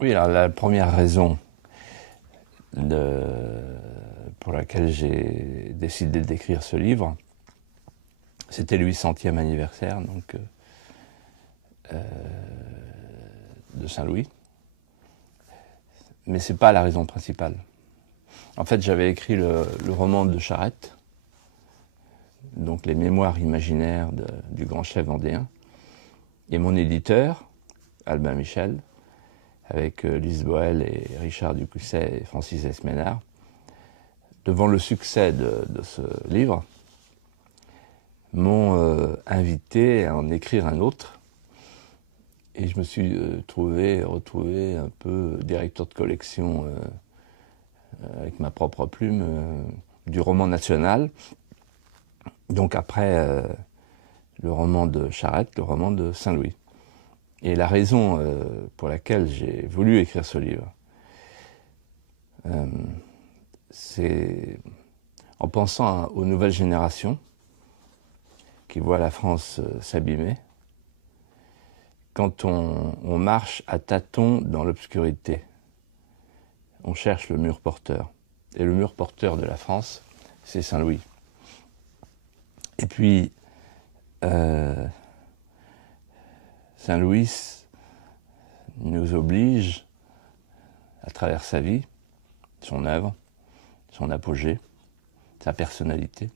Oui, alors la première raison pour laquelle j'ai décidé d'écrire ce livre, c'était le 800e anniversaire donc, de Saint-Louis. Mais ce n'est pas la raison principale. En fait, j'avais écrit le roman de Charette, donc les mémoires imaginaires du grand chef vendéen. Et mon éditeur, Albin Michel, avec Lise Boel et Richard Ducousset et Francis Esménard, devant le succès de ce livre, m'ont invité à en écrire un autre. Et je me suis retrouvé un peu directeur de collection avec ma propre plume du roman national. Donc après le roman de Charette, le roman de Saint-Louis. Et la raison pour laquelle j'ai voulu écrire ce livre, c'est en pensant aux nouvelles générations qui voient la France s'abîmer, quand on marche à tâtons dans l'obscurité. On cherche le mur porteur. Et le mur porteur de la France, c'est Saint-Louis. Et puis, Saint-Louis nous oblige, à travers sa vie, son œuvre, son apogée, sa personnalité,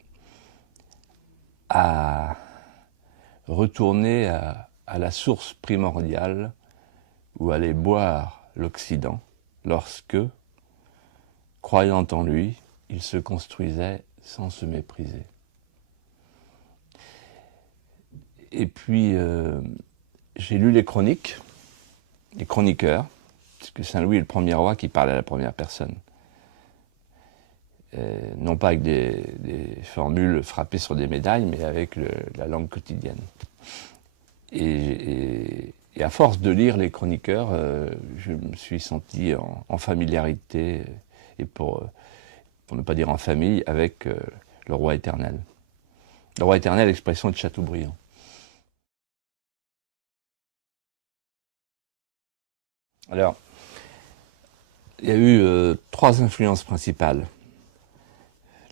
à retourner à la source primordiale où allait boire l'Occident lorsque, croyant en lui, il se construisait sans se mépriser. Et puis, j'ai lu les chroniques, les chroniqueurs, puisque Saint-Louis est le premier roi qui parle à la première personne. Non pas avec des formules frappées sur des médailles, mais avec la langue quotidienne. Et à force de lire les chroniqueurs, je me suis senti en familiarité, et pour ne pas dire en famille, avec le roi éternel. Le roi éternel, expression de Chateaubriand. Alors, il y a eu 3 influences principales.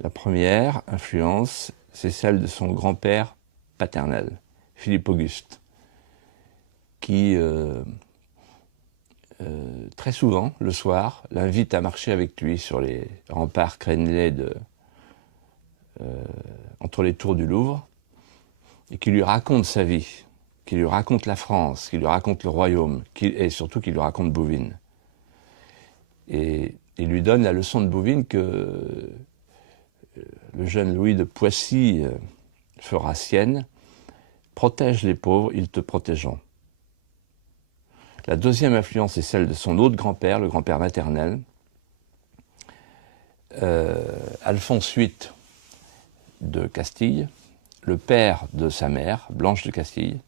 La première influence, c'est celle de son grand-père paternel, Philippe Auguste, qui très souvent, le soir, l'invite à marcher avec lui sur les remparts crénelés entre les tours du Louvre, et qui lui raconte sa vie, qui lui raconte la France, qui lui raconte le royaume, et surtout qui lui raconte Bouvines. Et il lui donne la leçon de Bouvines que le jeune Louis de Poissy fera sienne. Protège les pauvres, ils te protégeront. La deuxième influence est celle de son autre grand-père, le grand-père maternel, Alphonse VIII de Castille, le père de sa mère, Blanche de Castille,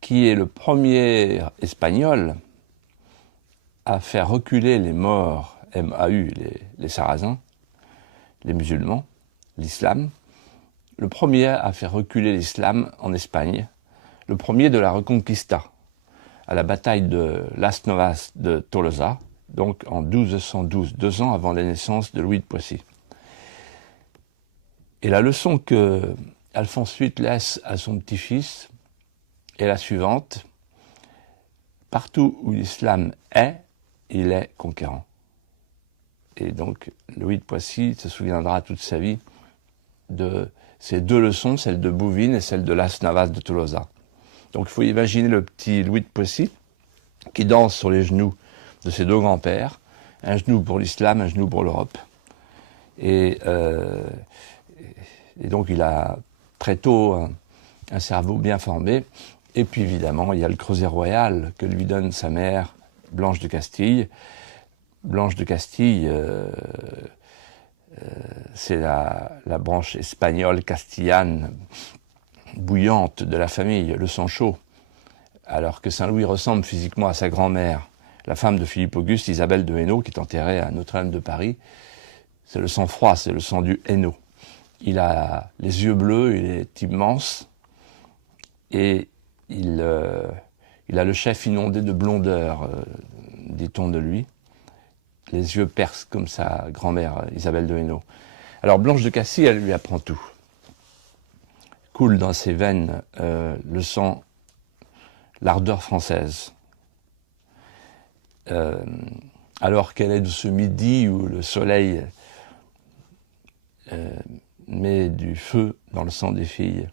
qui est le premier espagnol à faire reculer les Maures, M-A-U, les Sarrasins, les musulmans, l'islam, le premier à faire reculer l'islam en Espagne, le premier de la Reconquista, à la bataille de Las Novas de Tolosa, donc en 1212, 2 ans avant la naissance de Louis de Poissy. Et la leçon que Alphonse VIII laisse à son petit-fils est la suivante: partout où l'islam est, il est conquérant. Et donc Louis de Poissy se souviendra toute sa vie de ces 2 leçons, celle de Bouvines et celle de Las Navas de Tolosa. Donc il faut imaginer le petit Louis de Poissy qui danse sur les genoux de ses 2 grands-pères, un genou pour l'islam, un genou pour l'Europe. Et donc il a très tôt un cerveau bien formé. Et puis évidemment, il y a le creuset royal que lui donne sa mère, Blanche de Castille. Blanche de Castille, c'est la branche espagnole, castillane, bouillante de la famille, le sang chaud. Alors que Saint-Louis ressemble physiquement à sa grand-mère, la femme de Philippe Auguste, Isabelle de Hainaut, qui est enterrée à Notre-Dame de Paris. C'est le sang froid, c'est le sang du Hainaut. Il a les yeux bleus, il est immense, et il Il a le chef inondé de blondeur, dit-on de lui. Les yeux percent comme sa grand-mère Isabelle de Hainaut. Alors Blanche de Castille, elle lui apprend tout. Coule dans ses veines le sang, l'ardeur française. Alors qu'elle est de ce midi où le soleil met du feu dans le sang des filles.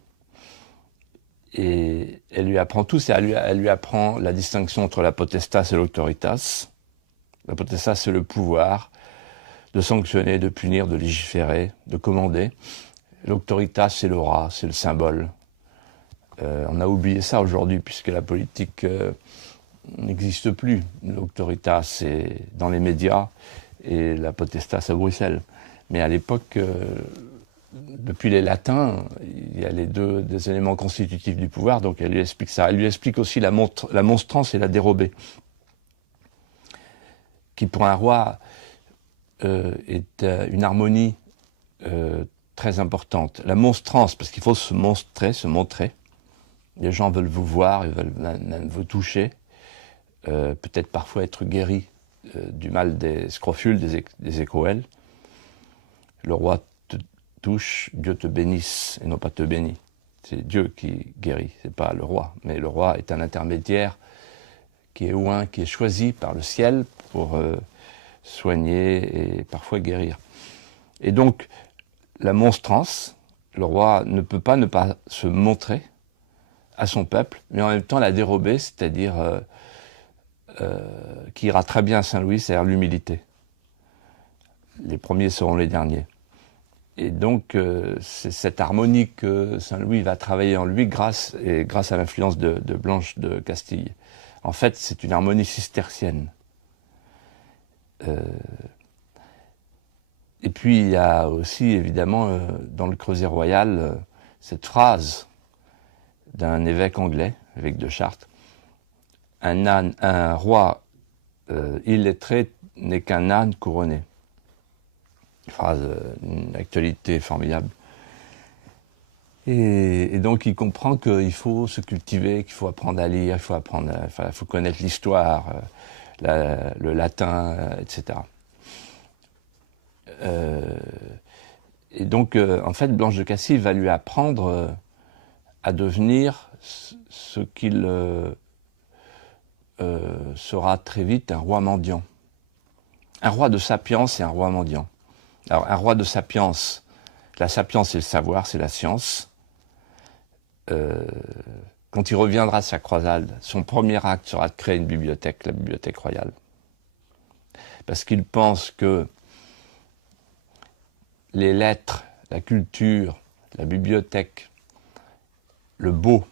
Et elle lui apprend tout, elle lui apprend la distinction entre la potestas et l'auctoritas. La potestas, c'est le pouvoir de sanctionner, de punir, de légiférer, de commander. L'auctoritas, c'est l'aura, c'est le symbole. On a oublié ça aujourd'hui, puisque la politique n'existe plus. L'auctoritas, c'est dans les médias, et la potestas à Bruxelles. Mais à l'époque, depuis les latins, il y a les deux des éléments constitutifs du pouvoir, donc elle lui explique ça. Elle lui explique aussi la monstrance et la dérobée, qui pour un roi est une harmonie très importante. La monstrance, parce qu'il faut se montrer. Les gens veulent vous voir, ils veulent même vous toucher, peut-être parfois être guéris du mal des scrofules, des écrouelles. Le roi te touche, Dieu te bénisse, et non pas te bénit. C'est Dieu qui guérit, c'est pas le roi. Mais le roi est un intermédiaire qui est oint, qui est choisi par le ciel pour soigner et parfois guérir. Et donc, la monstrance, le roi ne peut pas ne pas se montrer à son peuple, mais en même temps la dérober, c'est-à-dire qui ira très bien à Saint-Louis, c'est-à-dire l'humilité. Les premiers seront les derniers. Et donc, c'est cette harmonie que Saint-Louis va travailler en lui grâce à l'influence de Blanche de Castille. En fait, c'est une harmonie cistercienne. Et puis, il y a aussi, évidemment, dans le Creuset royal, cette phrase d'un évêque anglais, évêque de Chartres. Un roi illettré n'est qu'un âne couronné. Une phrase d'une actualité formidable. Et donc il comprend qu'il faut se cultiver, qu'il faut apprendre à lire, il faut connaître l'histoire, le latin, etc. Et donc en fait Blanche de Castille va lui apprendre à devenir ce qu'il sera très vite un roi mendiant. Un roi de sapience et un roi mendiant. Alors, un roi de sapience, la sapience c'est le savoir, c'est la science. Quand il reviendra de sa croisade, son premier acte sera de créer une bibliothèque, la bibliothèque royale. Parce qu'il pense que les lettres, la culture, la bibliothèque, le beau,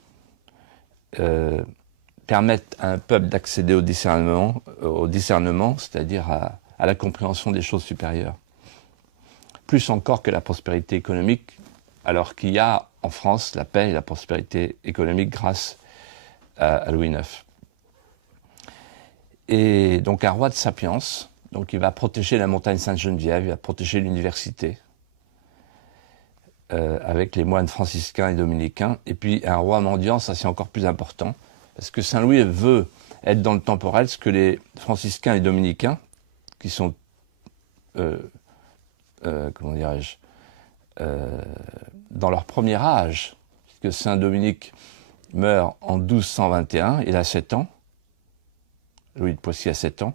permettent à un peuple d'accéder au discernement, c'est-à-dire à la compréhension des choses supérieures. Plus encore que la prospérité économique, alors qu'il y a en France la paix et la prospérité économique grâce à Louis IX. Et donc un roi de sapience, donc il va protéger la montagne Sainte-Geneviève, il va protéger l'université, avec les moines franciscains et dominicains. Et puis un roi mendiant, ça c'est encore plus important, parce que Saint-Louis veut être dans le temporel, ce que les franciscains et dominicains, qui sont comment dirais-je, dans leur premier âge, puisque Saint Dominique meurt en 1221, il a 7 ans, Louis de Poissy a 7 ans,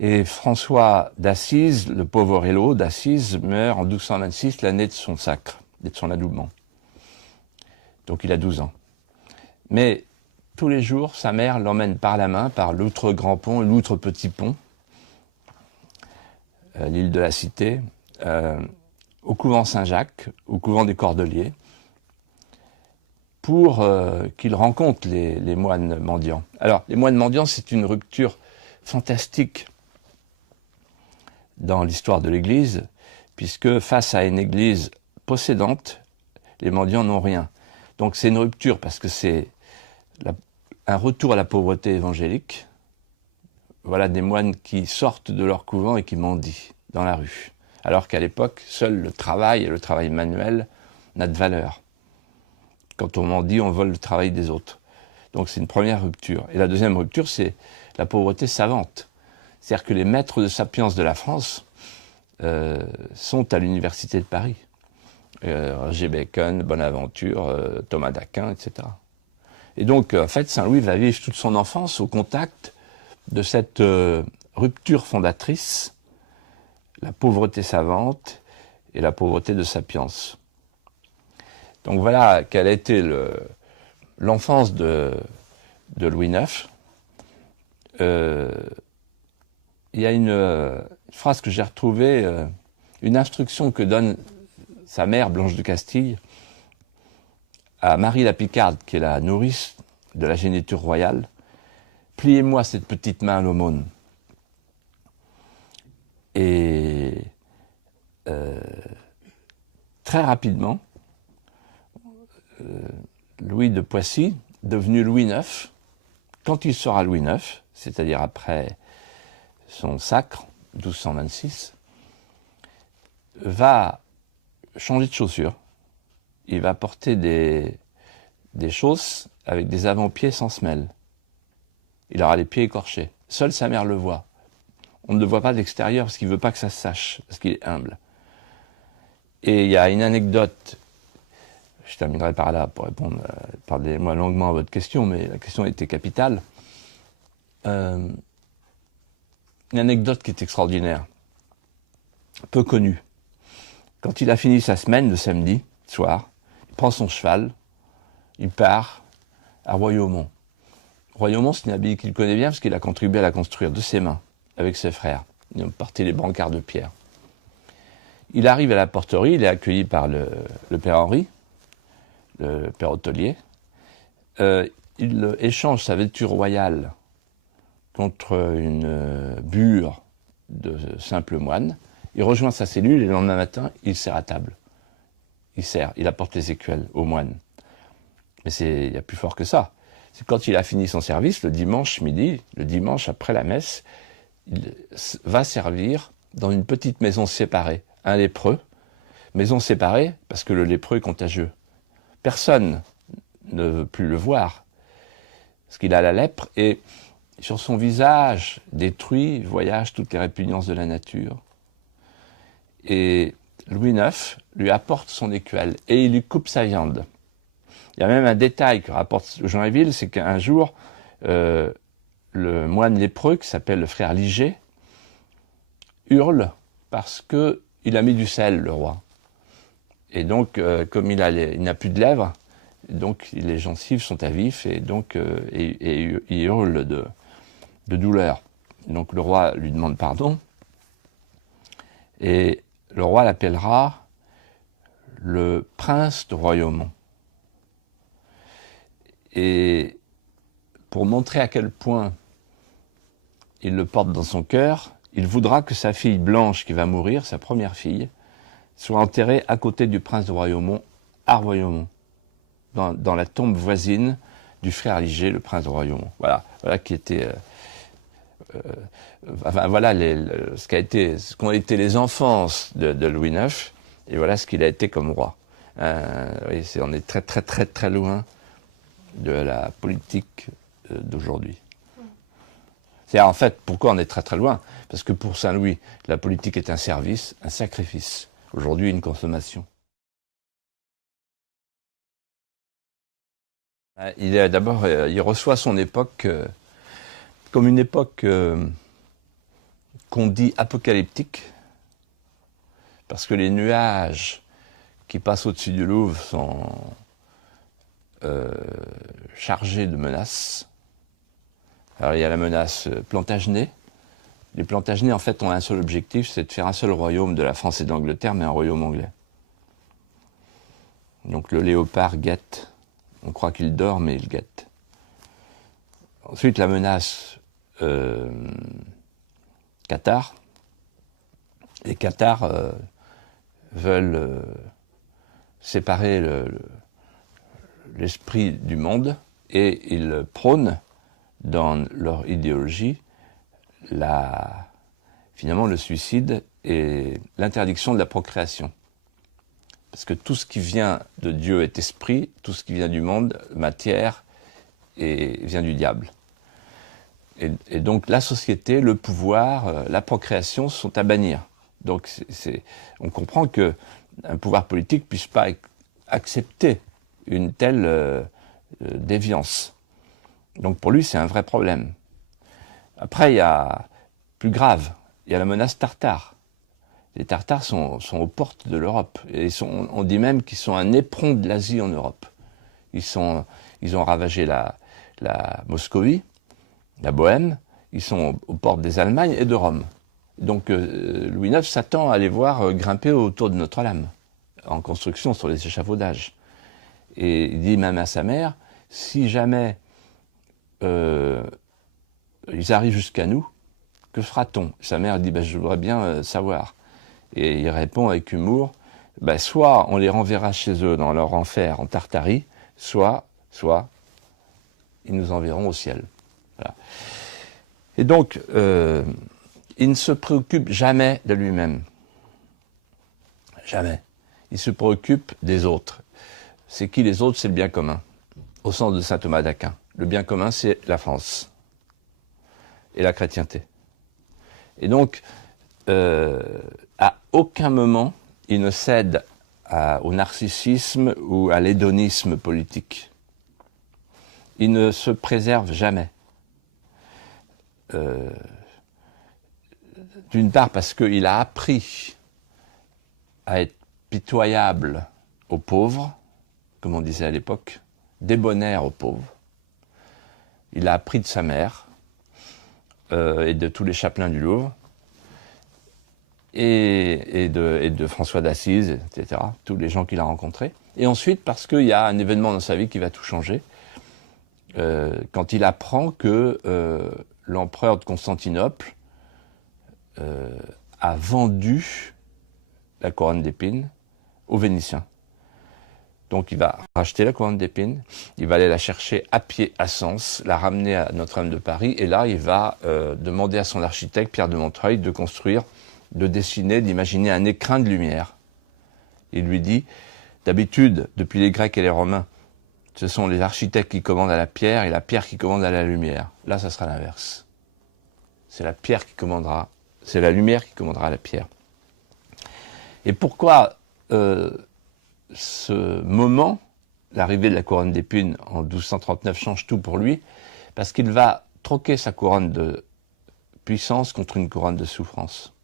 et François d'Assise, le pauvre Hélo d'Assise, meurt en 1226, l'année de son sacre, et de son adoubement. Donc il a 12 ans. Mais tous les jours, sa mère l'emmène par la main, par l'outre Grand Pont et l'outre Petit Pont, l'île de la Cité, au couvent Saint-Jacques, au couvent des Cordeliers, pour qu'il rencontre les moines mendiants. Alors, les moines mendiants, c'est une rupture fantastique dans l'histoire de l'Église, puisque face à une Église possédante, les mendiants n'ont rien. Donc c'est une rupture, parce que c'est un retour à la pauvreté évangélique. Voilà des moines qui sortent de leur couvent et qui mendient dans la rue. Alors qu'à l'époque, seul le travail et le travail manuel n'a de valeur. Quand on mendie, on vole le travail des autres. Donc c'est une première rupture. Et la deuxième rupture, c'est la pauvreté savante. C'est-à-dire que les maîtres de sapiens de la France sont à l'université de Paris. Roger Bacon, Bonaventure, Thomas d'Aquin, etc. Et donc, en fait, Saint-Louis va vivre toute son enfance au contact de cette rupture fondatrice, la pauvreté savante et la pauvreté de sapiens. Donc voilà quelle a été l'enfance de Louis IX. Il y a une phrase que j'ai retrouvée, une instruction que donne sa mère, Blanche de Castille, à Marie la Picarde, qui est la nourrice de la géniture royale. « Pliez-moi cette petite main à l'aumône. » Et très rapidement, Louis de Poissy, devenu Louis IX, quand il sera Louis IX, c'est-à-dire après son sacre, 1226, va changer de chaussures. Il va porter des chausses avec des avant-pieds sans semelle. Il aura les pieds écorchés. Seule sa mère le voit. On ne le voit pas de l'extérieur parce qu'il ne veut pas que ça se sache, parce qu'il est humble. Et il y a une anecdote, je terminerai par là pour répondre, parlez-moi longuement à votre question, mais la question était capitale. Une anecdote qui est extraordinaire, peu connue. Quand il a fini sa semaine le samedi soir, il prend son cheval, il part à Royaumont. Royaumont, c'est une abbaye qu'il connaît bien parce qu'il a contribué à la construire de ses mains, avec ses frères. Ils ont porté les brancards de pierre. Il arrive à la porterie, il est accueilli par le père Henri, le père hôtelier. Il échange sa vêture royale contre une bure de simple moine. Il rejoint sa cellule et le lendemain matin, il sert à table. Il apporte les écuelles aux moines. Mais il y a plus fort que ça. C'est quand il a fini son service, le dimanche midi, le dimanche après la messe, il va servir dans une petite maison séparée, un lépreux. Maison séparée parce que le lépreux est contagieux. Personne ne veut plus le voir parce qu'il a la lèpre et sur son visage détruit voyagent toutes les répugnances de la nature. Et Louis IX lui apporte son écuelle et il lui coupe sa viande. Il y a même un détail que rapporte Jean Éville, c'est qu'un jour, le moine lépreux, qui s'appelle le frère Liger, hurle parce qu'il a mis du sel, le roi. Et donc, comme il n'a plus de lèvres, donc les gencives sont à vif et donc il hurle de douleur. Donc le roi lui demande pardon et le roi l'appellera le prince de Royaumont. Et pour montrer à quel point il le porte dans son cœur, il voudra que sa fille Blanche, qui va mourir, sa première fille, soit enterrée à côté du prince de Royaumont, à Royaumont, dans la tombe voisine du frère Liger, le prince de Royaumont. Voilà qui était... voilà ce qu'ont été les enfances de Louis IX, et voilà ce qu'il a été comme roi. Oui, on est très très très très loin de la politique d'aujourd'hui. C'est-à-dire, en fait, pourquoi on est très très loin? Parce que pour Saint-Louis, la politique est un service, un sacrifice. Aujourd'hui, une consommation. D'abord, il reçoit son époque comme une époque qu'on dit apocalyptique, parce que les nuages qui passent au-dessus du Louvre sont chargés de menaces. Alors il y a la menace Plantagenet. Les Plantagenets, en fait, ont un seul objectif, c'est de faire un seul royaume de la France et de l'Angleterre, mais un royaume anglais. Donc le léopard guette. On croit qu'il dort, mais il guette. Ensuite, la menace Qatar. Les Qatar veulent séparer l'esprit du monde et ils prônent dans leur idéologie finalement le suicide et l'interdiction de la procréation. Parce que tout ce qui vient de Dieu est esprit, tout ce qui vient du monde, matière, et vient du diable. Et donc la société, le pouvoir, la procréation sont à bannir. Donc on comprend qu'un pouvoir politique ne puisse pas accepter une telle déviance. Donc pour lui, c'est un vrai problème. Après, il y a plus grave, il y a la menace tartare. Les Tartares sont aux portes de l'Europe. Et on dit même qu'ils sont un éperon de l'Asie en Europe. Ils ont ravagé la Moscovie, la Bohême, ils sont aux portes des Allemagnes et de Rome. Donc Louis IX s'attend à les voir grimper autour de Notre-Dame, en construction sur les échafaudages. Et il dit même à sa mère, si jamais ils arrivent jusqu'à nous, que fera-t-on? Sa mère dit, je voudrais bien savoir. Et il répond avec humour, soit on les renverra chez eux dans leur enfer en Tartarie, soit ils nous enverront au ciel. Voilà. Et donc, il ne se préoccupe jamais de lui-même. Jamais. Il se préoccupe des autres. C'est qui les autres? C'est le bien commun. Au sens de saint Thomas d'Aquin. Le bien commun, c'est la France. Et la chrétienté. Et donc, à aucun moment, il ne cède au narcissisme ou à l'hédonisme politique. Il ne se préserve jamais. D'une part parce qu'il a appris à être pitoyable aux pauvres, comme on disait à l'époque, débonnaire aux pauvres. Il a appris de sa mère et de tous les chapelains du Louvre, et de François d'Assise, etc., tous les gens qu'il a rencontrés. Et ensuite, parce qu'il y a un événement dans sa vie qui va tout changer, quand il apprend que l'empereur de Constantinople a vendu la couronne d'épines aux Vénitiens. Donc il va racheter la couronne d'épines, il va aller la chercher à pied à Sens, la ramener à Notre-Dame de Paris, et là il va demander à son architecte, Pierre de Montreuil, de construire, de dessiner, d'imaginer un écrin de lumière. Il lui dit, d'habitude, depuis les Grecs et les Romains, ce sont les architectes qui commandent à la pierre et la pierre qui commande à la lumière. Là, ça sera l'inverse. C'est la pierre qui commandera, c'est la lumière qui commandera à la pierre. Et pourquoi ce moment, l'arrivée de la couronne d'épines en 1239, change tout pour lui? Parce qu'il va troquer sa couronne de puissance contre une couronne de souffrance.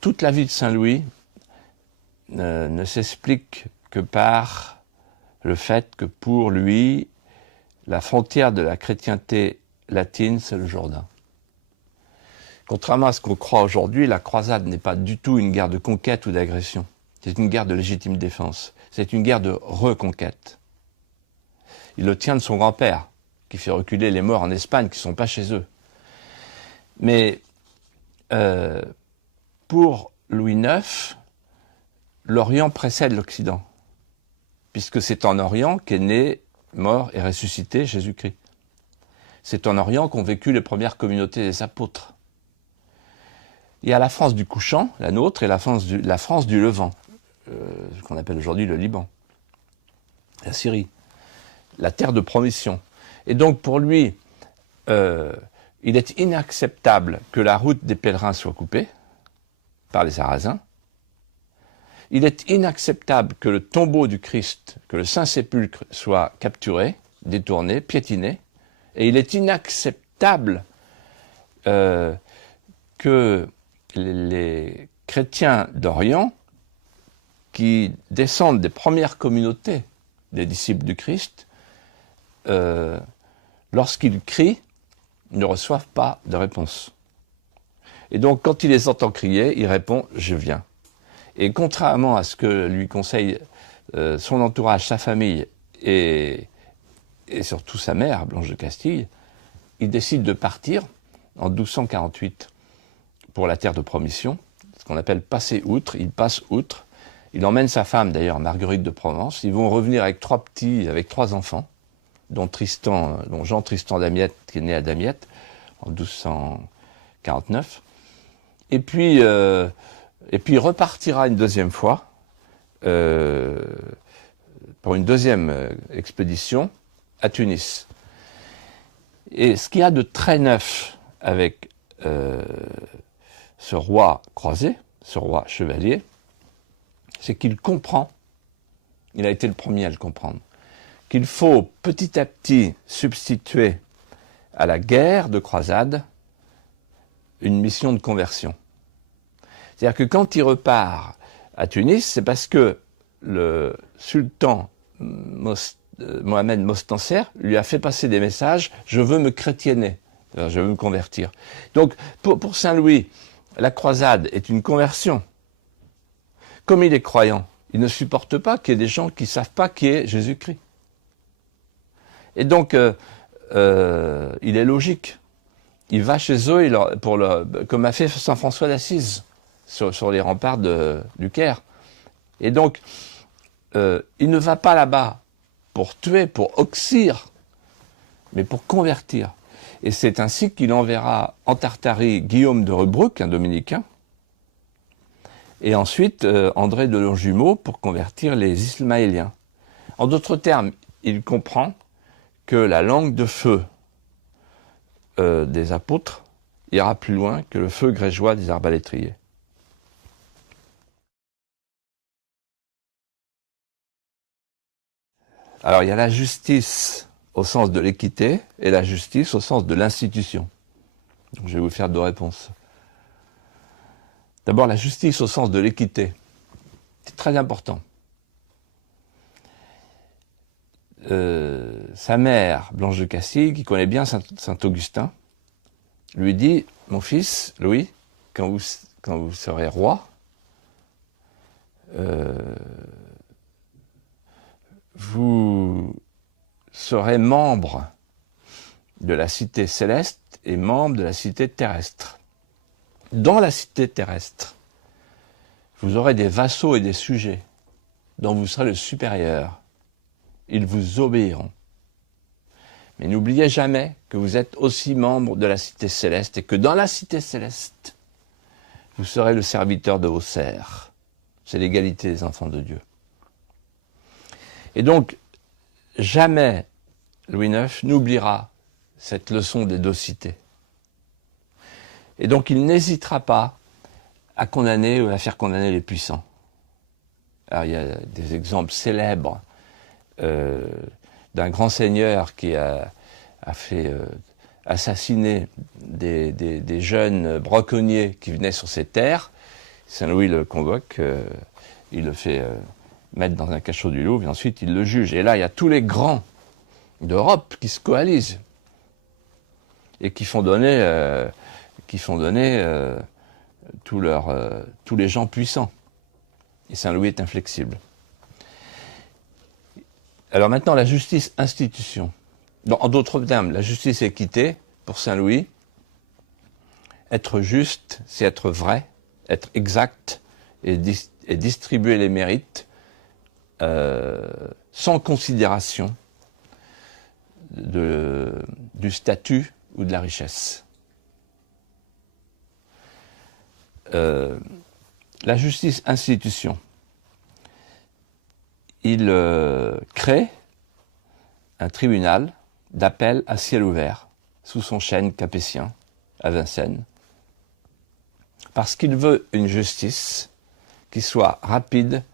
Toute la vie de Saint-Louis ne s'explique que par le fait que pour lui, la frontière de la chrétienté latine, c'est le Jourdain. Contrairement à ce qu'on croit aujourd'hui, la croisade n'est pas du tout une guerre de conquête ou d'agression. C'est une guerre de légitime défense. C'est une guerre de reconquête. Il le tient de son grand-père, qui fait reculer les morts en Espagne, qui ne sont pas chez eux. Mais pour Louis IX, l'Orient précède l'Occident, puisque c'est en Orient qu'est né, mort et ressuscité Jésus-Christ. C'est en Orient qu'ont vécu les premières communautés des apôtres. Il y a la France du couchant, la nôtre, et la France du Levant, ce qu'on appelle aujourd'hui le Liban, la Syrie, la terre de promission. Et donc pour lui, il est inacceptable que la route des pèlerins soit coupée par les Sarrasins. Il est inacceptable que le tombeau du Christ, que le Saint-Sépulcre soit capturé, détourné, piétiné. Et il est inacceptable que les chrétiens d'Orient, qui descendent des premières communautés des disciples du Christ, lorsqu'ils crient, ne reçoivent pas de réponse. Et donc, quand il les entend crier, il répond « Je viens ». Et contrairement à ce que lui conseille son entourage, sa famille et surtout sa mère, Blanche de Castille, il décide de partir en 1248 pour la terre de promission, ce qu'on appelle passer outre. Il passe outre. Il emmène sa femme, d'ailleurs, Marguerite de Provence. Ils vont revenir avec trois enfants, dont Jean Tristan d'Amiette, qui est né à Damiette en 1249. Et puis il repartira une deuxième fois pour une deuxième expédition à Tunis. Et ce qu'il y a de très neuf avec ce roi croisé, ce roi chevalier, c'est qu'il comprend, il a été le premier à le comprendre, qu'il faut petit à petit substituer à la guerre de croisade une mission de conversion. C'est-à-dire que quand il repart à Tunis, c'est parce que le sultan Mohamed Mostanser lui a fait passer des messages « je veux me chrétienner », je veux me convertir. Donc pour Saint-Louis, la croisade est une conversion. Comme il est croyant, il ne supporte pas qu'il y ait des gens qui ne savent pas qui est Jésus-Christ. Et donc, il est logique. Il va chez eux, comme a fait saint François d'Assise, sur les remparts du Caire. Et donc, il ne va pas là-bas pour tuer, pour oxyre, mais pour convertir. Et c'est ainsi qu'il enverra en Tartarie Guillaume de Rebruck, un dominicain, et ensuite André de Longjumeau pour convertir les Ismaéliens. En d'autres termes, il comprend que la langue de feu des apôtres ira plus loin que le feu grégeois des arbalétriers. Alors il y a la justice au sens de l'équité et la justice au sens de l'institution. Donc je vais vous faire deux réponses. D'abord la justice au sens de l'équité. C'est très important. Sa mère, Blanche de Castille, qui connaît bien Saint-Augustin, lui dit « Mon fils, Louis, quand vous serez roi, vous serez membre de la cité céleste et membre de la cité terrestre. Dans la cité terrestre, vous aurez des vassaux et des sujets dont vous serez le supérieur. Ils vous obéiront. Mais n'oubliez jamais que vous êtes aussi membre de la cité céleste et que dans la cité céleste, vous serez le serviteur de vos serfs. C'est l'égalité des enfants de Dieu. Et donc, jamais Louis IX n'oubliera cette leçon des deux cités. Et donc, il n'hésitera pas à condamner ou à faire condamner les puissants. Alors, il y a des exemples célèbres d'un grand seigneur qui a fait assassiner des jeunes braconniers qui venaient sur ses terres. Saint-Louis le convoque, il le fait mettre dans un cachot du Louvre, et ensuite il le juge. Et là, il y a tous les grands d'Europe qui se coalisent et qui font donner tous les gens puissants. Et Saint-Louis est inflexible. Alors maintenant, la justice institution. En d'autres termes, la justice équité, pour Saint-Louis, être juste, c'est être vrai, être exact et distribuer les mérites sans considération du statut ou de la richesse. La justice institution. Il crée un tribunal d'appel à ciel ouvert sous son chêne capétien à Vincennes parce qu'il veut une justice qui soit rapide,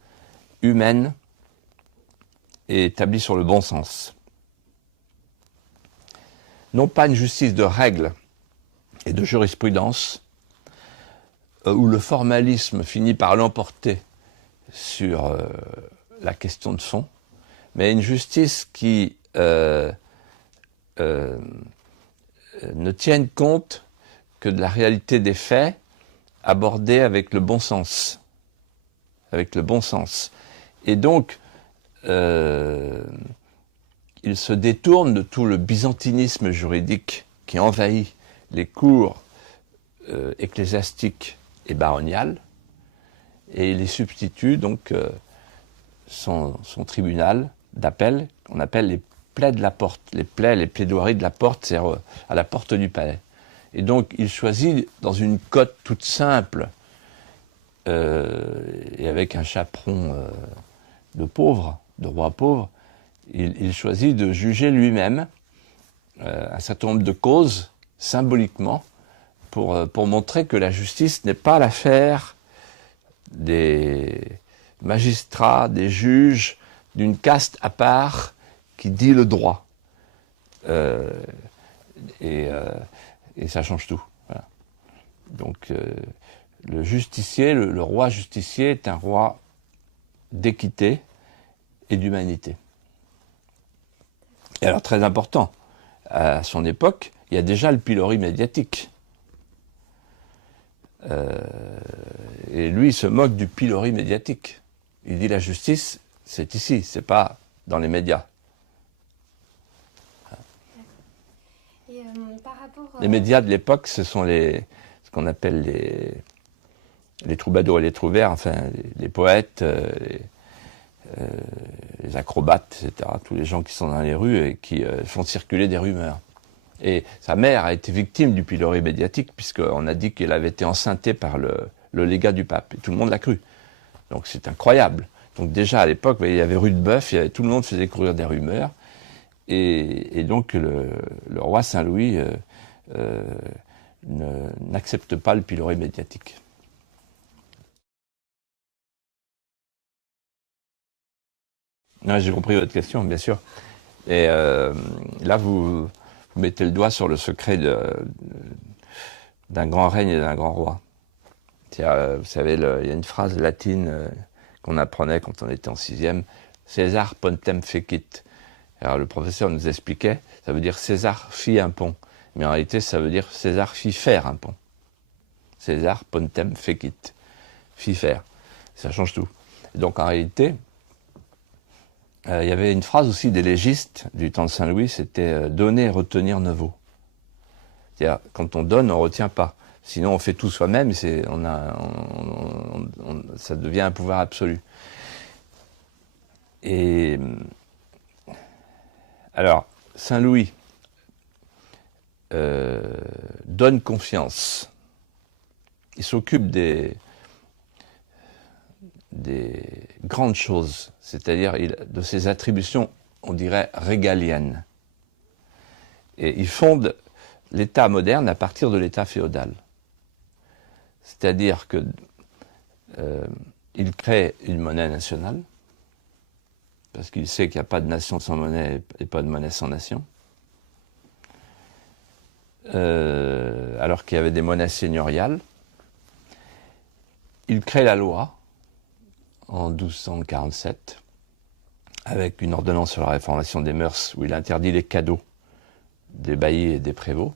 humaine et établie sur le bon sens. Non pas une justice de règles et de jurisprudence où le formalisme finit par l'emporter sur la question de fond, mais une justice qui ne tienne compte que de la réalité des faits abordés avec le bon sens. Avec le bon sens. Et donc, il se détourne de tout le byzantinisme juridique qui envahit les cours ecclésiastiques et baroniales, et il y substitue donc son tribunal d'appel, qu'on appelle les plaies de la porte. Les plaidoiries de la porte, c'est à la porte du palais. Et donc, il choisit dans une cote toute simple, et avec un chaperon de pauvres, de rois pauvres, il choisit de juger lui-même un certain nombre de causes, symboliquement, pour montrer que la justice n'est pas l'affaire des magistrats, des juges, d'une caste à part qui dit le droit. Et ça change tout. Voilà. Donc, le justicier, le roi justicier est un roi d'équité et d'humanité. Et alors, très important, à son époque, il y a déjà le pilori médiatique. Et lui, il se moque du pilori médiatique. Il dit la justice, c'est ici, c'est pas dans les médias. Et par rapport Les médias de l'époque, ce sont ce qu'on appelle les troubadours et les trouvères, enfin les poètes, les acrobates, etc. Tous les gens qui sont dans les rues et qui font circuler des rumeurs. Et sa mère a été victime du pilori médiatique, puisqu'on a dit qu'elle avait été enceintée par le légat du pape. Et tout le monde l'a cru. Donc c'est incroyable. Donc déjà à l'époque, il y avait Rudebeuf, tout le monde faisait courir des rumeurs. Et donc le roi Saint-Louis n'accepte pas le pilori médiatique. Non, j'ai compris votre question, bien sûr. Et là, vous mettez le doigt sur le secret d'un grand règne et d'un grand roi. Vous savez, il y a une phrase latine qu'on apprenait quand on était en 6e, « César pontem fecit ». Alors le professeur nous expliquait, ça veut dire « César fit un pont ». Mais en réalité, ça veut dire « César fit faire un pont ». César pontem fecit, fit faire. Ça change tout. Et donc en réalité, il y avait une phrase aussi des légistes du temps de Saint-Louis, c'était « donner et retenir ne vaut ». C'est-à-dire, quand on donne, on ne retient pas. Sinon, on fait tout soi-même, ça devient un pouvoir absolu. Et alors, Saint-Louis donne confiance. Il s'occupe des grandes choses, c'est-à-dire de ses attributions, on dirait, régaliennes. Et il fonde l'État moderne à partir de l'État féodal. C'est-à-dire que il crée une monnaie nationale, parce qu'il sait qu'il n'y a pas de nation sans monnaie et pas de monnaie sans nation. Alors qu'il y avait des monnaies seigneuriales. Il crée la loi en 1247, avec une ordonnance sur la réformation des mœurs, où il interdit les cadeaux des baillis et des prévôts.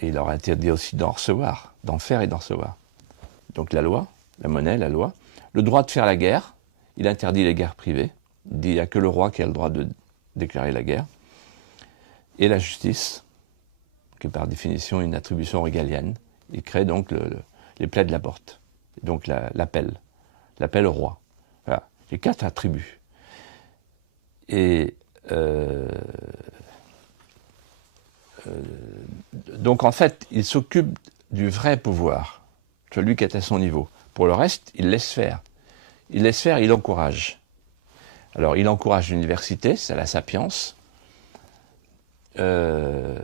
Et il leur interdit aussi d'en recevoir, d'en faire et d'en recevoir. Donc la loi, la monnaie, la loi. Le droit de faire la guerre, il interdit les guerres privées. Il dit qu'il n'y a que le roi qui a le droit de déclarer la guerre. Et la justice, qui est par définition une attribution régalienne. Il crée donc les plaids de la porte, donc l'appel au roi. Voilà, les 4 attributs. Et donc en fait, il s'occupe du vrai pouvoir, celui qui est à son niveau. Pour le reste, il laisse faire. Il laisse faire, il encourage. Alors, il encourage l'université, c'est la sapience. En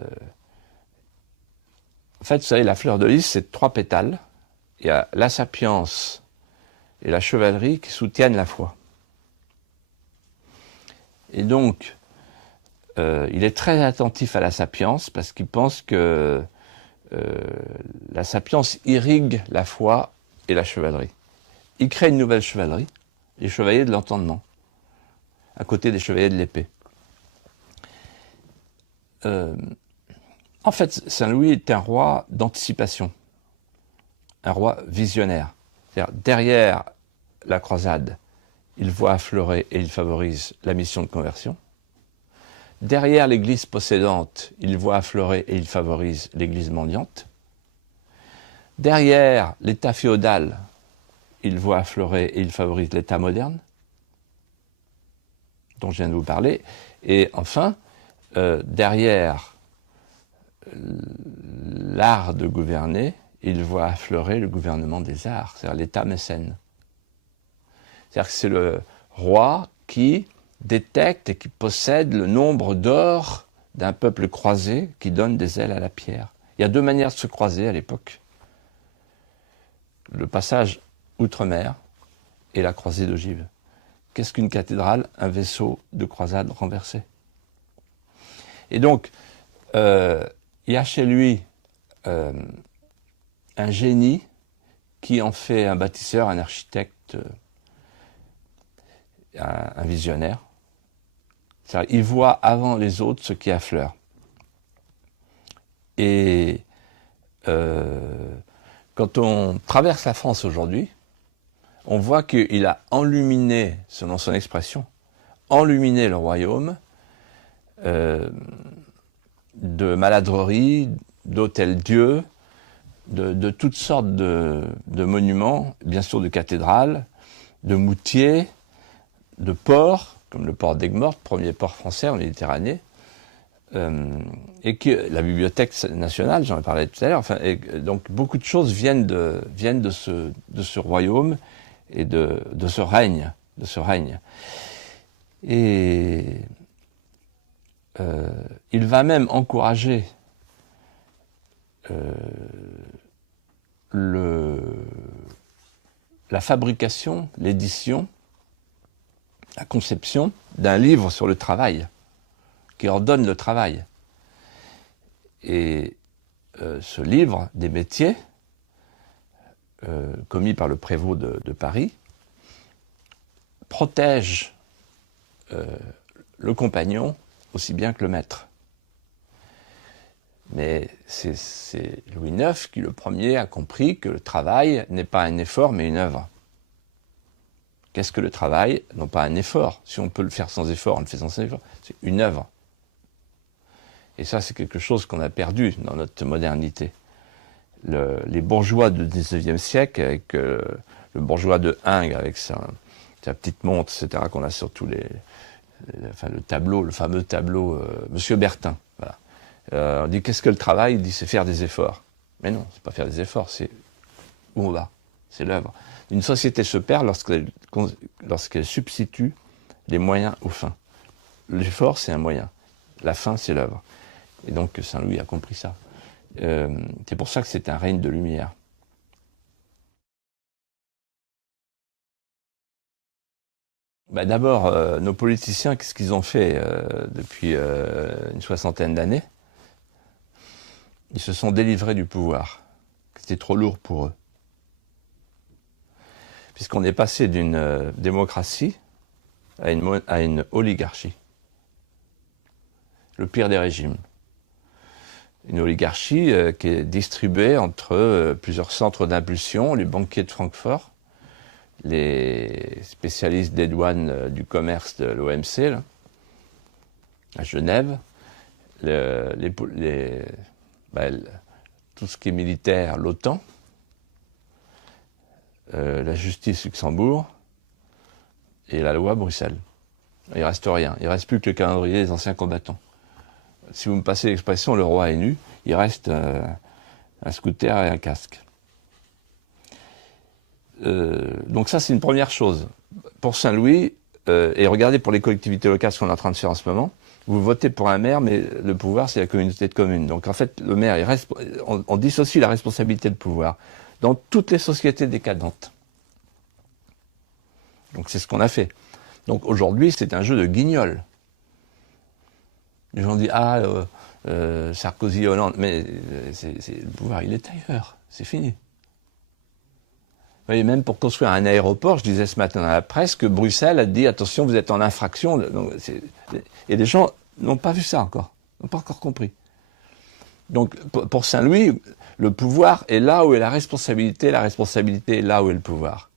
fait, vous savez, la fleur de lys, c'est 3 pétales. Il y a la sapience et la chevalerie qui soutiennent la foi. Et donc, il est très attentif à la sapience parce qu'il pense que la sapience irrigue la foi et la chevalerie. Il crée une nouvelle chevalerie, les chevaliers de l'entendement, à côté des chevaliers de l'épée. En fait, Saint-Louis est un roi d'anticipation, un roi visionnaire. C'est-à-dire, derrière la croisade, il voit affleurer et il favorise la mission de conversion. Derrière l'église possédante, il voit affleurer et il favorise l'église mendiante. Derrière l'état féodal, il voit affleurer et il favorise l'état moderne, dont je viens de vous parler. Et enfin, derrière l'art de gouverner, il voit affleurer le gouvernement des arts, c'est-à-dire l'état mécène. C'est-à-dire que c'est le roi qui détecte et qui possède le nombre d'or d'un peuple croisé qui donne des ailes à la pierre. Il y a deux manières de se croiser à l'époque. Le passage outre-mer et la croisée d'ogive. Qu'est-ce qu'une cathédrale? Un vaisseau de croisade renversé. Et donc, il y a chez lui un génie qui en fait un bâtisseur, un architecte, un visionnaire. Il voit avant les autres ce qui affleure. Et quand on traverse la France aujourd'hui, on voit qu'il a enluminé, selon son expression, enluminé le royaume de maladreries, d'hôtels-dieux, de toutes sortes de monuments, bien sûr de cathédrales, de moutiers, de ports, comme le port d'Aigues-Mortes, premier port français en Méditerranée, et que la Bibliothèque nationale, j'en ai parlé tout à l'heure, enfin, donc beaucoup de choses viennent de ce royaume et de ce règne. Et il va même encourager la fabrication, l'édition, la conception d'un livre sur le travail, qui ordonne le travail. Et ce livre des métiers, commis par le prévôt de Paris, protège le compagnon aussi bien que le maître. Mais c'est Louis IX qui, le premier, a compris que le travail n'est pas un effort, mais une œuvre. Qu'est-ce que le travail? Non pas un effort. Si on peut le faire sans effort, on le fait sans effort. C'est une œuvre. Et ça, c'est quelque chose qu'on a perdu dans notre modernité. Les bourgeois du XIXe siècle, avec le bourgeois de Ingres, avec sa petite montre, etc., qu'on a sur tous le tableau, le fameux tableau Monsieur Bertin. Voilà. On dit qu'est-ce que le travail? Il dit c'est faire des efforts. Mais non, c'est pas faire des efforts, c'est où on va, c'est l'œuvre. Une société se perd lorsqu'elle substitue les moyens aux fins. L'effort, c'est un moyen. La fin, c'est l'œuvre. Et donc Saint-Louis a compris ça. C'est pour ça que c'est un règne de lumière. D'abord, nos politiciens, qu'est-ce qu'ils ont fait depuis une soixantaine d'années? Ils se sont délivrés du pouvoir. C'était trop lourd pour eux. Puisqu'on est passé d'une démocratie à une oligarchie. Le pire des régimes. Une oligarchie qui est distribuée entre plusieurs centres d'impulsion, les banquiers de Francfort, les spécialistes des douanes du commerce de l'OMC, à Genève, tout ce qui est militaire, l'OTAN, la justice Luxembourg et la loi Bruxelles. Il ne reste rien. Il ne reste plus que le calendrier des anciens combattants. Si vous me passez l'expression, le roi est nu, il reste un scooter et un casque. Donc ça, c'est une première chose. Pour Saint-Louis, et regardez pour les collectivités locales ce qu'on est en train de faire en ce moment, vous votez pour un maire, mais le pouvoir, c'est la communauté de communes. Donc en fait, le maire, on dissocie la responsabilité de pouvoir dans toutes les sociétés décadentes. Donc c'est ce qu'on a fait. Donc aujourd'hui, c'est un jeu de guignol. Les gens disent Sarkozy, Hollande, mais le pouvoir, il est ailleurs, c'est fini. Vous voyez, même pour construire un aéroport, je disais ce matin dans la presse que Bruxelles a dit attention, vous êtes en infraction. Et les gens n'ont pas vu ça encore, n'ont pas encore compris. Donc pour Saint-Louis, le pouvoir est là où est la responsabilité est là où est le pouvoir.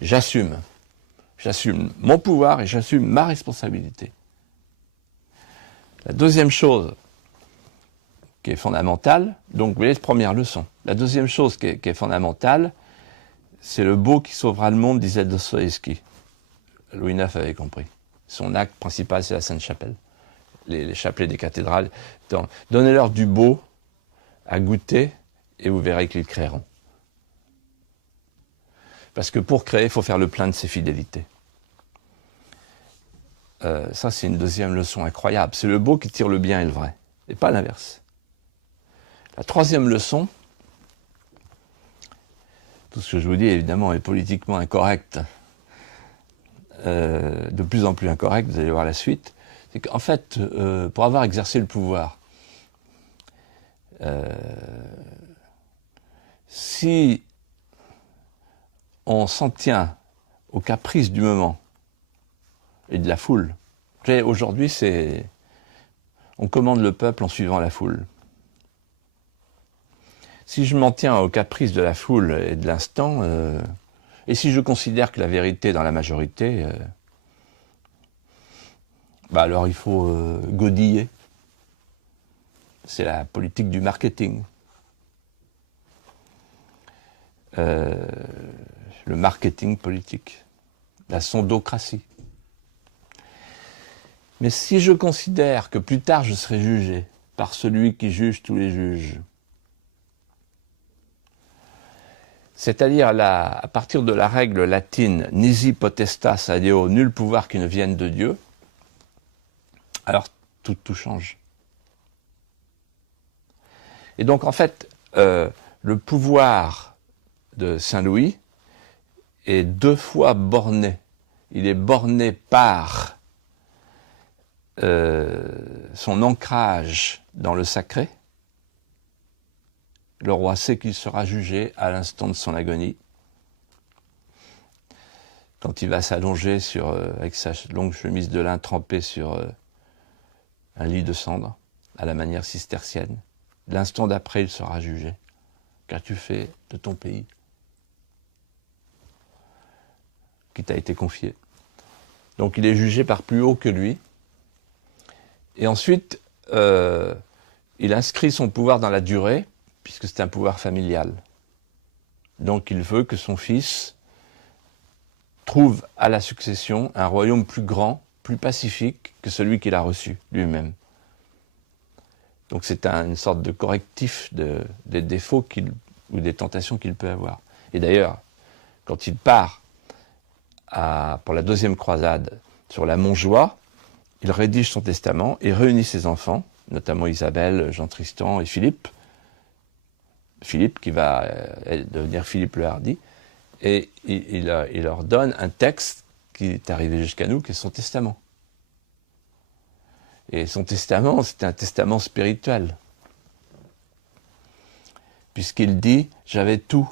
J'assume mon pouvoir et j'assume ma responsabilité. La deuxième chose qui est fondamentale, donc vous voyez, première leçon. La deuxième chose qui est fondamentale, c'est le beau qui sauvera le monde, disait Dostoïevski. Louis IX avait compris. Son acte principal, c'est la Sainte-Chapelle. Les chapelets des cathédrales. Donnez-leur du beau à goûter et vous verrez qu'ils créeront. Parce que pour créer, il faut faire le plein de ses fidélités. ça c'est une deuxième leçon incroyable. C'est le beau qui tire le bien et le vrai, et pas l'inverse. La troisième leçon, tout ce que je vous dis évidemment est politiquement incorrect, de plus en plus incorrect, vous allez voir la suite, c'est qu'en fait, pour avoir exercé le pouvoir, si on s'en tient aux caprices du moment et de la foule, aujourd'hui on commande le peuple en suivant la foule. Si je m'en tiens aux caprices de la foule et de l'instant, et si je considère que la vérité est dans la majorité, alors il faut godiller. C'est la politique du marketing. Le marketing politique. La sondocratie. Mais si je considère que plus tard je serai jugé par celui qui juge tous les juges, c'est-à-dire à partir de la règle latine « nisi potestas ad Deo », nul pouvoir qui ne vienne de Dieu, alors tout change. Et donc en fait, le pouvoir de Saint-Louis est deux fois borné. Il est borné par son ancrage dans le sacré. Le roi sait qu'il sera jugé à l'instant de son agonie. Quand il va s'allonger avec sa longue chemise de lin trempée sur un lit de cendre, à la manière cistercienne, l'instant d'après, il sera jugé. Qu'as-tu fait de ton pays qui t'a été confié? Donc il est jugé par plus haut que lui. Et ensuite, il inscrit son pouvoir dans la durée, puisque c'est un pouvoir familial. Donc il veut que son fils trouve à la succession un royaume plus grand, plus pacifique que celui qu'il a reçu lui-même. Donc c'est une sorte de correctif des défauts ou des tentations qu'il peut avoir. Et d'ailleurs, quand il part pour la deuxième croisade sur la Montjoie, il rédige son testament et réunit ses enfants, notamment Isabelle, Jean-Tristan et Philippe. Philippe qui va devenir Philippe le Hardi, et il leur donne un texte qui est arrivé jusqu'à nous, qui est son testament. Et son testament, c'est un testament spirituel. Puisqu'il dit « J'avais tout,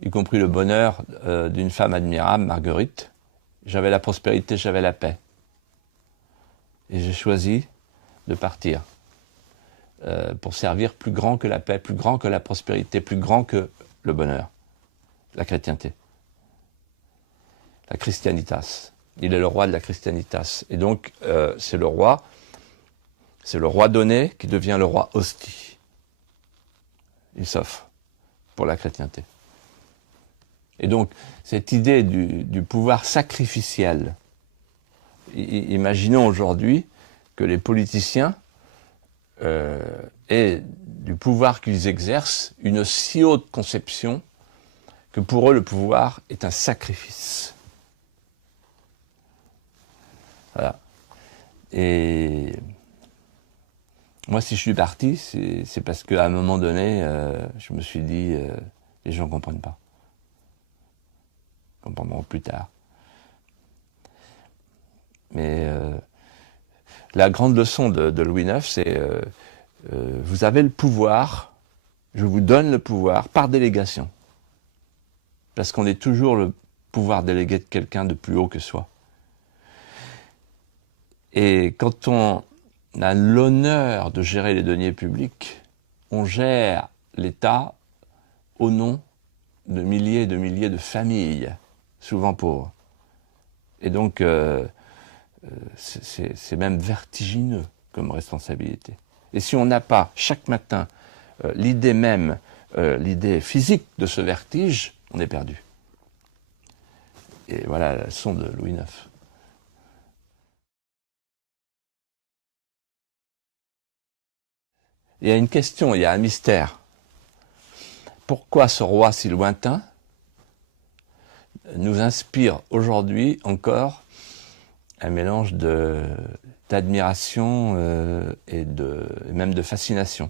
y compris le bonheur d'une femme admirable, Marguerite. J'avais la prospérité, j'avais la paix. Et j'ai choisi de partir pour servir plus grand que la paix, plus grand que la prospérité, plus grand que le bonheur, la chrétienté. La Christianitas. Il est le roi de la Christianitas. Et donc, c'est le roi donné qui devient le roi hostie. Il s'offre pour la chrétienté. Et donc, cette idée du pouvoir sacrificiel, imaginons aujourd'hui que les politiciens aient du pouvoir qu'ils exercent une si haute conception que pour eux le pouvoir est un sacrifice. Voilà. Et moi, si je suis parti, c'est parce qu'à un moment donné, je me suis dit, les gens ne comprennent pas. Ils comprendront plus tard. Mais la grande leçon de Louis IX, c'est vous avez le pouvoir, je vous donne le pouvoir par délégation. Parce qu'on est toujours le pouvoir délégué de quelqu'un de plus haut que soi. Et quand on a l'honneur de gérer les deniers publics, on gère l'État au nom de milliers et de milliers de familles, souvent pauvres. Et donc, c'est même vertigineux comme responsabilité. Et si on n'a pas chaque matin l'idée même, l'idée physique de ce vertige, on est perdu. Et voilà la leçon de Louis IX. Il y a une question, il y a un mystère. Pourquoi ce roi si lointain nous inspire aujourd'hui encore un mélange d'admiration et même de fascination.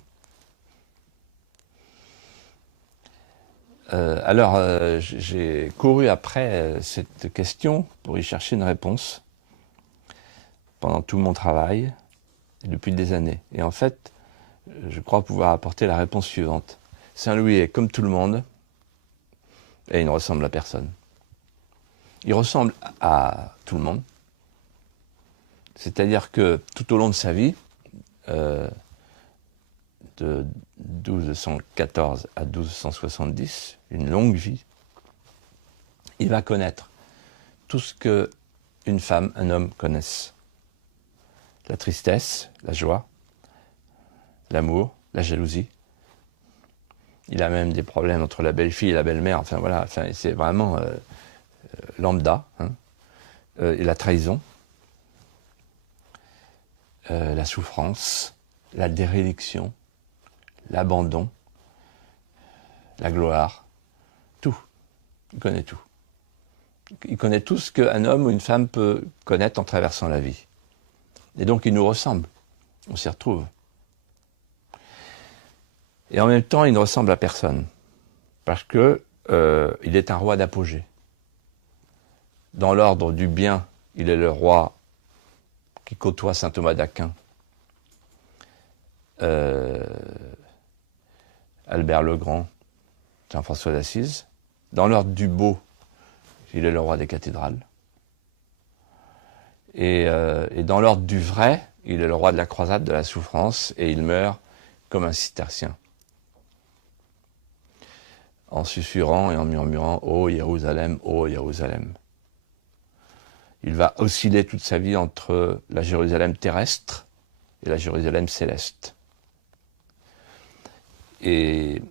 Alors, j'ai couru après cette question pour y chercher une réponse pendant tout mon travail, et depuis des années. Et en fait, je crois pouvoir apporter la réponse suivante. Saint-Louis est comme tout le monde, et il ne ressemble à personne. Il ressemble à tout le monde, c'est-à-dire que tout au long de sa vie, de 1214 à 1270, une longue vie, il va connaître tout ce que une femme, un homme connaissent. La tristesse, la joie, l'amour, la jalousie. Il a même des problèmes entre la belle-fille et la belle-mère, enfin voilà, enfin, c'est vraiment lambda. Hein. Et la trahison, la souffrance, la déréliction, l'abandon, la gloire, tout. Il connaît tout. Il connaît tout ce qu'un homme ou une femme peut connaître en traversant la vie. Et donc il nous ressemble, on s'y retrouve. Et en même temps, il ne ressemble à personne, parce que il est un roi d'apogée. Dans l'ordre du bien, il est le roi qui côtoie saint Thomas d'Aquin, Albert le Grand, Jean-François d'Assise. Dans l'ordre du beau, il est le roi des cathédrales. Et dans l'ordre du vrai, il est le roi de la croisade, de la souffrance, et il meurt comme un cistercien, en susurrant et en murmurant « Ô Jérusalem, ô Jérusalem ». Il va osciller toute sa vie entre la Jérusalem terrestre et la Jérusalem céleste. Et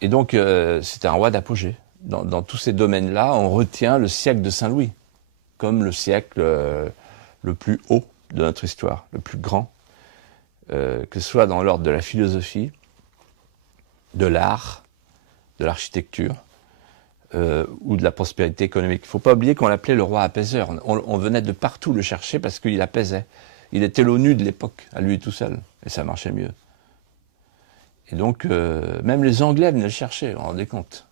donc, c'est un roi d'apogée. Dans tous ces domaines-là, on retient le siècle de Saint-Louis comme le siècle le plus haut de notre histoire, le plus grand, que ce soit dans l'ordre de la philosophie, de l'art, de l'architecture ou de la prospérité économique. Il ne faut pas oublier qu'on l'appelait le roi apaiseur. On venait de partout le chercher parce qu'il apaisait. Il était l'ONU de l'époque, à lui tout seul, et ça marchait mieux. Et donc, même les Anglais venaient le chercher, vous vous rendez compte.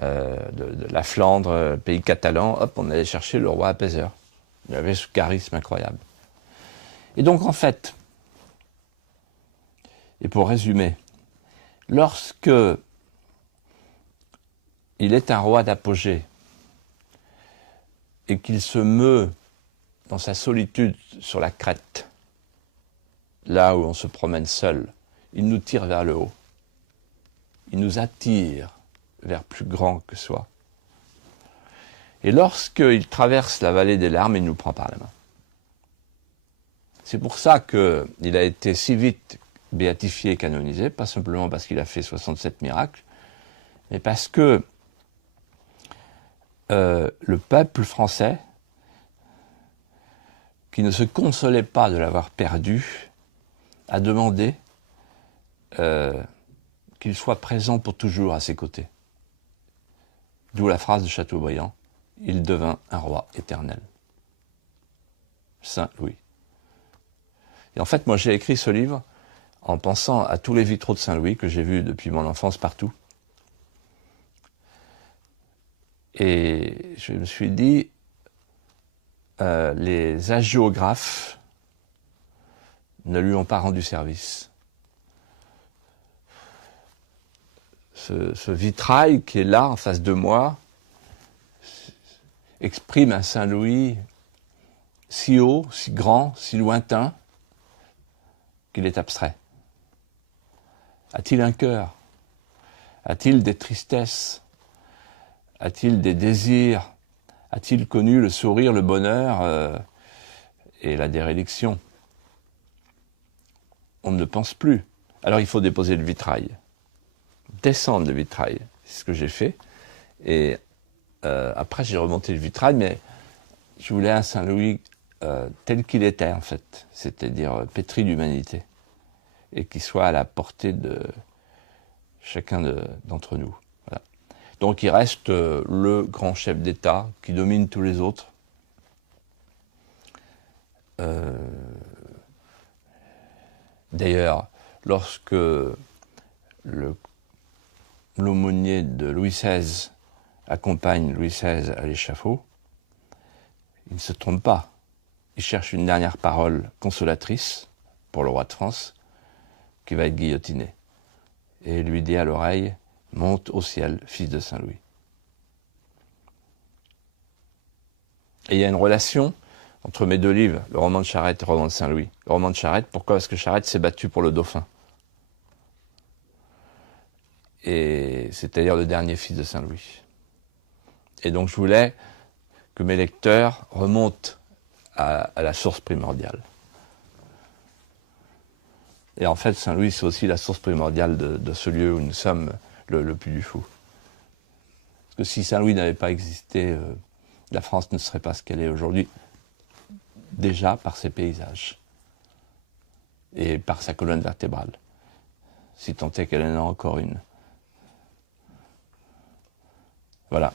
De la Flandre, pays catalan, hop, on allait chercher le roi apaiseur. Il avait ce charisme incroyable. Et donc, en fait, et pour résumer, lorsque il est un roi d'apogée et qu'il se meut dans sa solitude sur la crête, là où on se promène seul, il nous tire vers le haut. Il nous attire vers plus grand que soi. Et lorsqu'il traverse la vallée des larmes, il nous prend par la main. C'est pour ça qu'il a été si vite béatifié et canonisé, pas simplement parce qu'il a fait 67 miracles, mais parce que le peuple français, qui ne se consolait pas de l'avoir perdu, a demandé qu'il soit présent pour toujours à ses côtés. D'où la phrase de Chateaubriand, « Il devint un roi éternel ». Saint Louis. Et en fait, moi j'ai écrit ce livre en pensant à tous les vitraux de Saint-Louis que j'ai vus depuis mon enfance partout. Et je me suis dit, les hagiographes ne lui ont pas rendu service. Ce vitrail qui est là, en face de moi, exprime un Saint-Louis si haut, si grand, si lointain, qu'il est abstrait. A-t-il un cœur? A-t-il des tristesses? A-t-il des désirs? A-t-il connu le sourire, le bonheur et la déréliction? On ne le pense plus. Alors il faut déposer le vitrail. Descendre le vitrail. C'est ce que j'ai fait. Et après, j'ai remonté le vitrail, mais je voulais un Saint-Louis tel qu'il était, en fait. C'est-à-dire pétri d'humanité. Et qui soit à la portée de chacun d'entre nous. Voilà. Donc il reste le grand chef d'État qui domine tous les autres. D'ailleurs, lorsque l'aumônier de Louis XVI accompagne Louis XVI à l'échafaud, il ne se trompe pas. Il cherche une dernière parole consolatrice pour le roi de France, qui va être guillotiné. Et il lui dit à l'oreille, « Monte au ciel, fils de Saint-Louis ». Et il y a une relation entre mes deux livres, le roman de Charette et le roman de Saint-Louis. Le roman de Charette, pourquoi? Parce que Charette s'est battu pour le dauphin. Et c'est-à-dire le dernier fils de Saint-Louis. Et donc je voulais que mes lecteurs remontent à la source primordiale. Et en fait, Saint-Louis, c'est aussi la source primordiale de ce lieu où nous sommes, le Puy du Fou. Parce que si Saint-Louis n'avait pas existé, la France ne serait pas ce qu'elle est aujourd'hui, déjà par ses paysages et par sa colonne vertébrale, si tant est qu'elle en a encore une. Voilà.